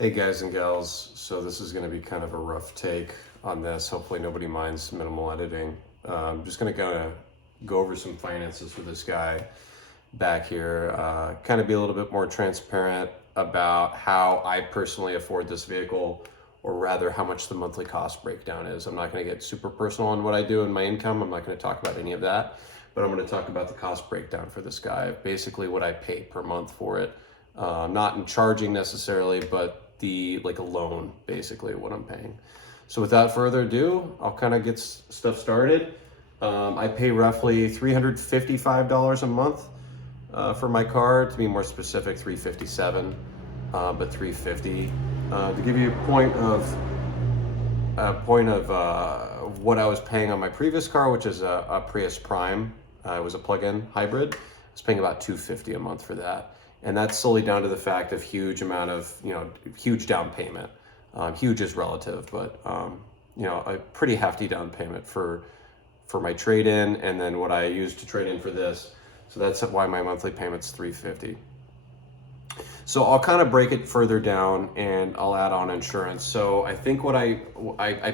Hey guys and gals, so this is going to be kind of a rough take on this. Hopefully nobody minds minimal editing. I'm just going to kind of go over some finances with this guy back here, kind of be a little bit more transparent about how I personally afford this vehicle, or rather how much the monthly cost breakdown is. I'm not going to get super personal on what I do in my income. I'm not going to talk about any of that, but I'm going to talk about the cost breakdown for this guy, basically what I pay per month for it. Not in charging necessarily, but like a loan, basically what I'm paying. So without further ado, I'll kind of get stuff started. I pay roughly $355 a month for my car. To be more specific, $357, but $350. To give you a point of what I was paying on my previous car, which is a Prius Prime. It was a plug-in hybrid. I was paying about $250 a month for that. And that's solely down to the fact of huge down payment. Huge is relative, but a pretty hefty down payment for my trade-in, and then what I used to trade in for this. So that's why my monthly payment's $350. So I'll kind of break it further down, and I'll add on insurance. So I think what I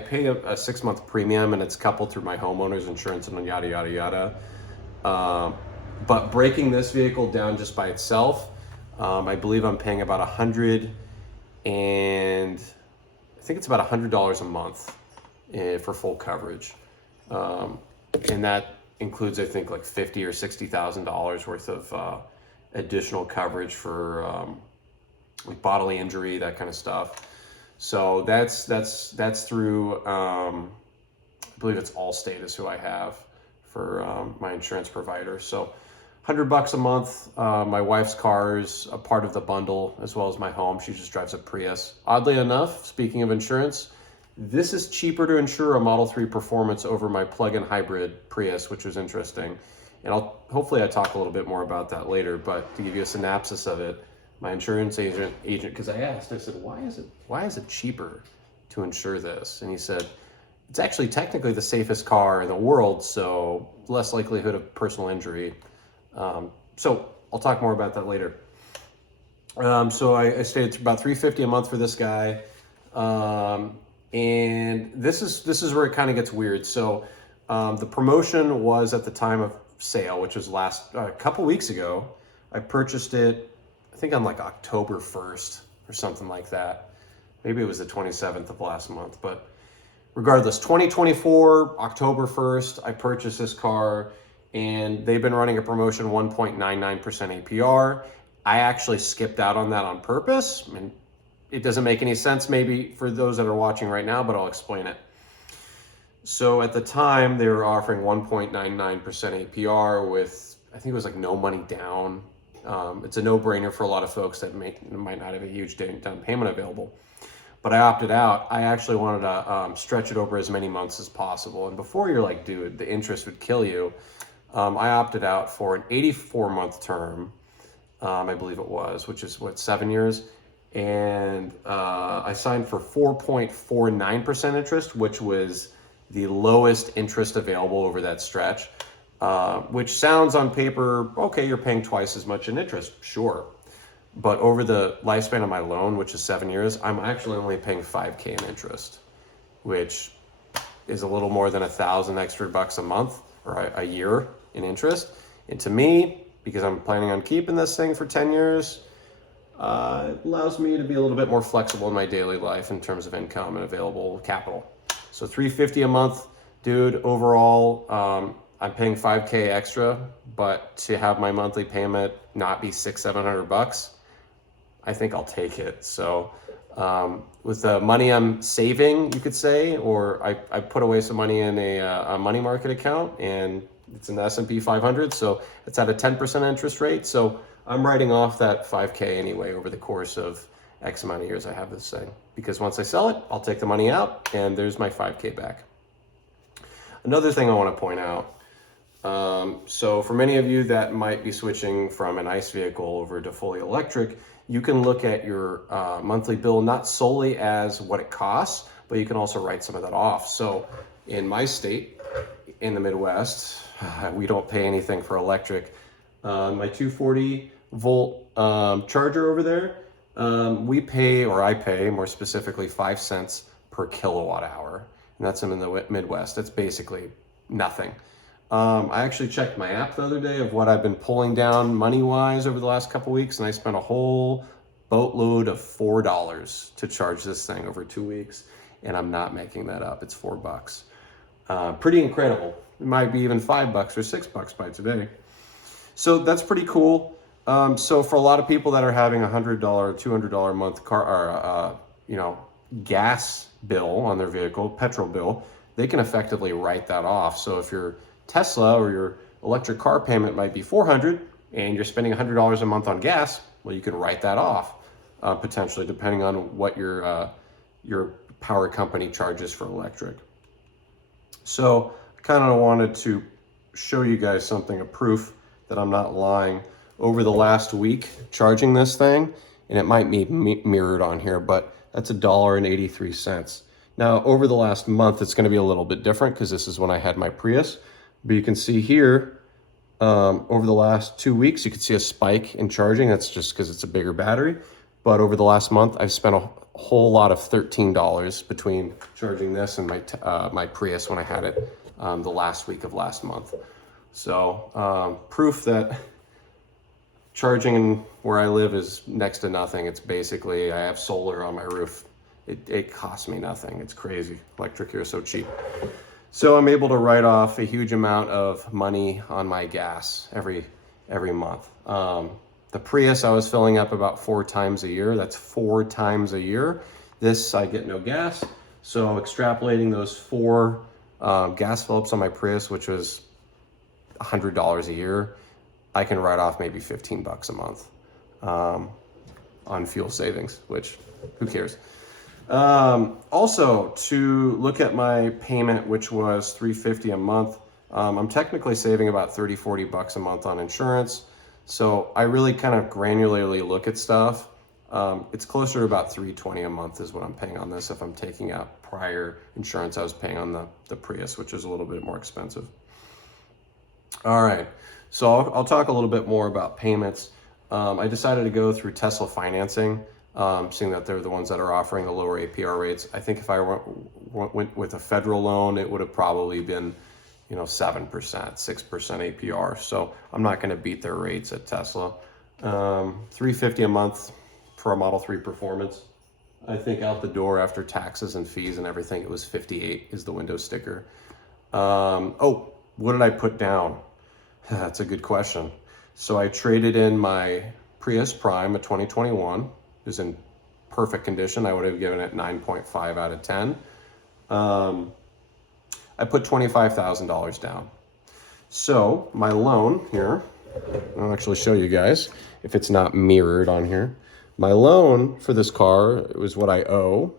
pay a 6-month premium, and it's coupled through my homeowner's insurance and yada yada yada. But breaking this vehicle down just by itself, I believe I'm paying about $100, and I think it's about $100 a month for full coverage, and that includes, I think, like $50,000 or $60,000 worth of additional coverage for like bodily injury, that kind of stuff. So that's through I believe it's Allstate is who I have for my insurance provider. So $100 a month. My wife's car is a part of the bundle, as well as my home. She just drives a Prius. Oddly enough, speaking of insurance, this is cheaper to insure a Model 3 Performance over my plug-in hybrid Prius, which was interesting. And hopefully I talk a little bit more about that later, but to give you a synopsis of it, my insurance agent, because I said, why is it cheaper to insure this? And he said, it's actually technically the safest car in the world, so less likelihood of personal injury. So I'll talk more about that later. So I stayed about $350 a month for this guy. And this is where it kind of gets weird. So, the promotion was at the time of sale, which was a couple weeks ago. I purchased it, I think on like October 1st or something like that. Maybe it was the 27th of last month, but regardless, 2024, October 1st, I purchased this car, and they've been running a promotion, 1.99% APR. I actually skipped out on that on purpose. I mean, it doesn't make any sense maybe for those that are watching right now, but I'll explain it. So at the time, they were offering 1.99% APR with, I think it was like no money down. It's a no-brainer for a lot of folks that might not have a huge down payment available. But I opted out. I actually wanted to stretch it over as many months as possible. And before you're like, dude, the interest would kill you, I opted out for an 84-month term, I believe it was, which is 7 years. And I signed for 4.49% interest, which was the lowest interest available over that stretch, which sounds on paper, okay, you're paying twice as much in interest, sure. But over the lifespan of my loan, which is 7 years, I'm actually only paying $5K in interest, which is a little more than $1,000 extra bucks a month or a year in interest. And to me, because I'm planning on keeping this thing for 10 years, it allows me to be a little bit more flexible in my daily life in terms of income and available capital. So $350 a month, dude, overall, I'm paying $5K extra, but to have my monthly payment not be $600-700, I think I'll take it. So with the money I'm saving, you could say, or I put away some money in a money market account, and it's an S&P 500, so it's at a 10% interest rate. So I'm writing off that $5K anyway over the course of X amount of years I have this thing. Because once I sell it, I'll take the money out, and there's my $5K back. Another thing I want to point out, so for many of you that might be switching from an ICE vehicle over to fully electric, you can look at your monthly bill not solely as what it costs, but you can also write some of that off. So in my state, in the Midwest, we don't pay anything for electric. My 240 volt charger over there, We pay, or I pay more specifically, 5 cents per kilowatt hour. And that's in the Midwest. That's basically nothing. I actually checked my app the other day of what I've been pulling down money-wise over the last couple weeks, and I spent a whole boatload of $4 to charge this thing over 2 weeks, and I'm not making that up. It's $4. Pretty incredible. It might be even $5 or $6 by today. So that's pretty cool. So for a lot of people that are having $100, $200 a month car, or gas bill on their vehicle, petrol bill, they can effectively write that off. So if your Tesla or your electric car payment might be $400 and you're spending $100 a month on gas, well, you can write that off potentially, depending on what your power company charges for electric. So I kind of wanted to show you guys something, a proof that I'm not lying. Over the last week charging this thing, and it might be mirrored on here, but that's $1.83. Now over the last month, it's going to be a little bit different because this is when I had my Prius. But you can see here, over the last 2 weeks, you can see a spike in charging. That's just because it's a bigger battery. But over the last month, I've spent a whole lot of $13 between charging this and my Prius when I had it the last week of last month. So proof that charging where I live is next to nothing. It's basically, I have solar on my roof. It costs me nothing. It's crazy. Electric here is so cheap. So I'm able to write off a huge amount of money on my gas every month. The Prius I was filling up about 4 times a year. That's 4 times a year. This, I get no gas. So extrapolating those 4 gas fill-ups on my Prius, which was $100 a year, I can write off maybe $15 a month on fuel savings, which who cares? Also, to look at my payment, which was $350 a month, I'm technically saving about $30-40 a month on insurance. So I really kind of granularly look at stuff. It's closer to about $320 a month is what I'm paying on this if I'm taking out prior insurance I was paying on the Prius, which is a little bit more expensive. All right, so I'll talk a little bit more about payments. I decided to go through Tesla financing, seeing that they're the ones that are offering the lower APR rates. I think if I went with a federal loan, it would have probably been 7%, 6% APR. So I'm not going to beat their rates at Tesla. $350 a month for a Model 3 Performance. I think out the door after taxes and fees and everything, it was $58 is the window sticker. Oh, what did I put down? That's a good question. So I traded in my Prius Prime, a 2021. It was in perfect condition. I would have given it 9.5 out of 10. I put $25,000 down. So my loan here, I'll actually show you guys if it's not mirrored on here. My loan for this car was what I owe.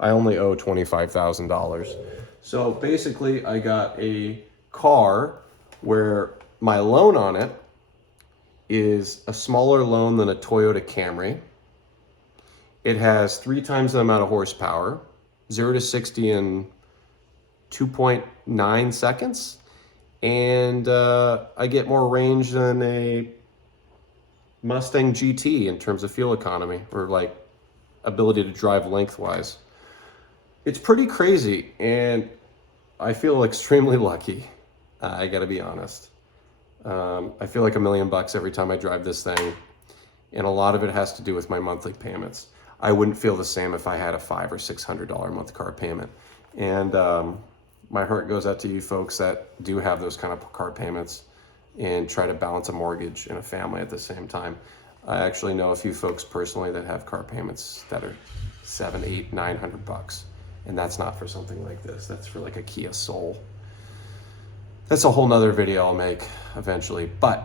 I only owe $25,000. So basically I got a car where my loan on it is a smaller loan than a Toyota Camry. It has 3 times the amount of horsepower, 0 to 60 in 2.9 seconds. And I get more range than a Mustang GT in terms of fuel economy or like ability to drive lengthwise. It's pretty crazy, and I feel extremely lucky. I gotta be honest. I feel like $1 million every time I drive this thing, and a lot of it has to do with my monthly payments. I wouldn't feel the same if I had a $500 or $600 a month car payment. And my heart goes out to you folks that do have those kind of car payments and try to balance a mortgage and a family at the same time. I actually know a few folks personally that have car payments that are $700, $800, $900. And that's not for something like this. That's for like a Kia Soul. That's a whole nother video I'll make eventually, but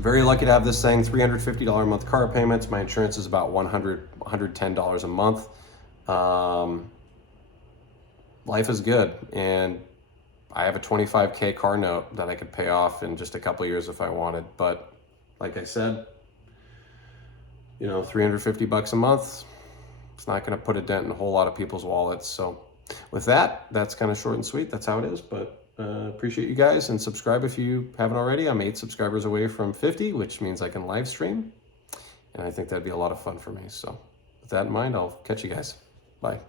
very lucky to have this thing. $350 a month car payments. My insurance is about $100, $110 a month. Life is good, and I have a $25K car note that I could pay off in just a couple of years if I wanted. But like I said, $350 a month, it's not going to put a dent in a whole lot of people's wallets. So with that, that's kind of short and sweet. That's how it is. But appreciate you guys, and subscribe if you haven't already. I'm 8 subscribers away from 50, which means I can live stream. and I think that'd be a lot of fun for me. So with that in mind, I'll catch you guys. Bye.